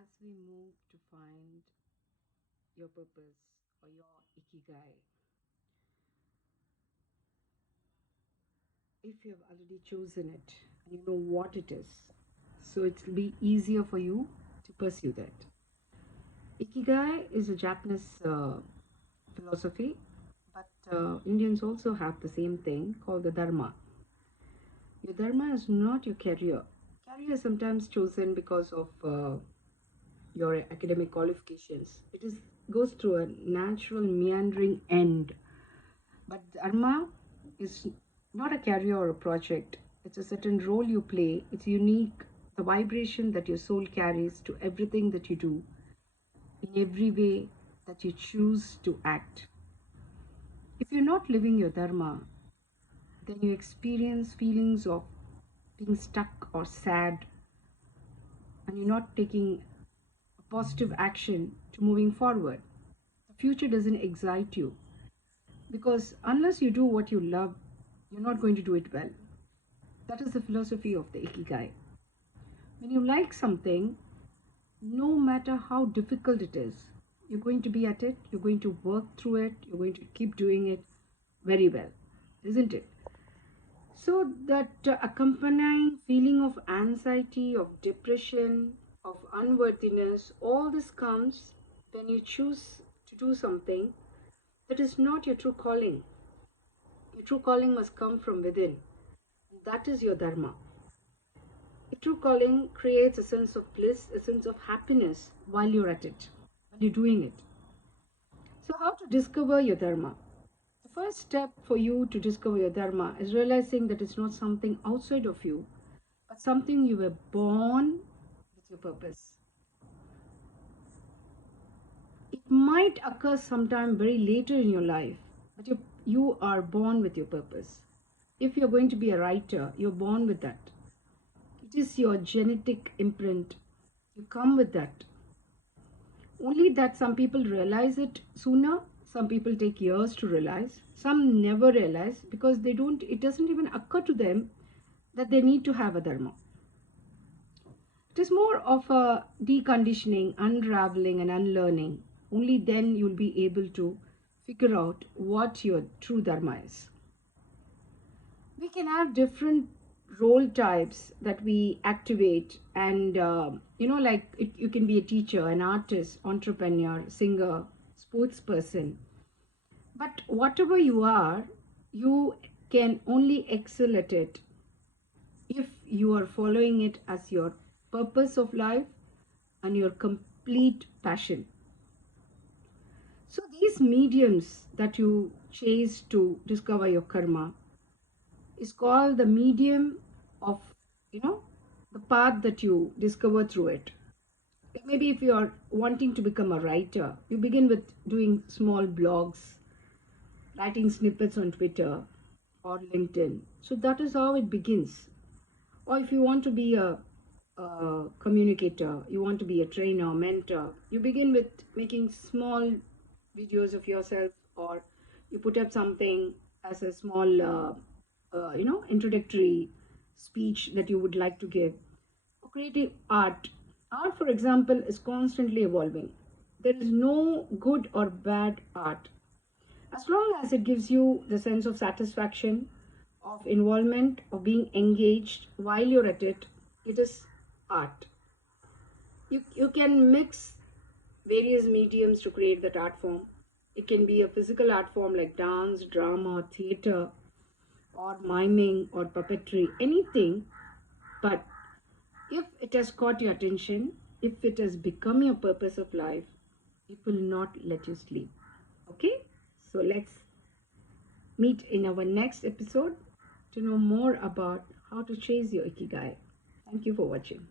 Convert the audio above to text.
as we move to find your purpose or your ikigai, if you have already chosen it and you know what it is, so it'll be easier for you to pursue that. Ikigai is a Japanese philosophy, but Indians also have the same thing called the Dharma. Your Dharma is not your career. Career is sometimes chosen because of your academic qualifications. It is goes through a natural meandering end. But Dharma is not a career or a project. It's a certain role you play. It's unique, the vibration that your soul carries to everything that you do, in every way that you choose to act. If you're not living your Dharma, then you experience feelings of being stuck or sad, and you're not taking a positive action to moving forward. The future doesn't excite you because unless you do what you love, you're not going to do it well. That is the philosophy of the Ikigai. When you like something, no matter how difficult it is, you're going to be at it, you're going to work through it, you're going to keep doing it very well, isn't it? So, that accompanying feeling of anxiety, of depression, of unworthiness, all this comes when you choose to do something that is not your true calling. Your true calling must come from within. That is your Dharma. A true calling creates a sense of bliss, a sense of happiness while you're at it, while you're doing it. So, how to discover your Dharma? The first step for you to discover your Dharma is realizing that it's not something outside of you, but something you were born with your purpose. It might occur sometime very later in your life, but you are born with your purpose. If you're going to be a writer, you're born with that. It is your genetic imprint. You come with that. Only that some people realize it sooner, some people take years to realize, some never realize because it doesn't even occur to them that they need to have a dharma. It is more of a deconditioning, unraveling, and unlearning. Only then you'll be able to figure out what your true dharma is. We can have different role types that we activate, and you can be a teacher, an artist, entrepreneur, singer, sports person. But whatever you are, you can only excel at it if you are following it as your purpose of life and your complete passion. So these mediums that you chase to discover your karma is called the medium of, the path that you discover through it. Maybe if you are wanting to become a writer, you begin with doing small blogs, writing snippets on Twitter or LinkedIn. So that is how it begins. Or if you want to be a communicator, you want to be a trainer, mentor, you begin with making small videos of yourself, or you put up something as a small, introductory speech that you would like to give. Or creative art. Art, for example, is constantly evolving. There is no good or bad art. As long as it gives you the sense of satisfaction, of involvement, of being engaged while you're at it, it is art. You can mix various mediums to create that art form. It can be a physical art form like dance, drama, theater, or miming, or puppetry, anything. But if it has caught your attention, if it has become your purpose of life, it will not let you sleep. Okay? So let's meet in our next episode to know more about how to chase your ikigai. Thank you for watching.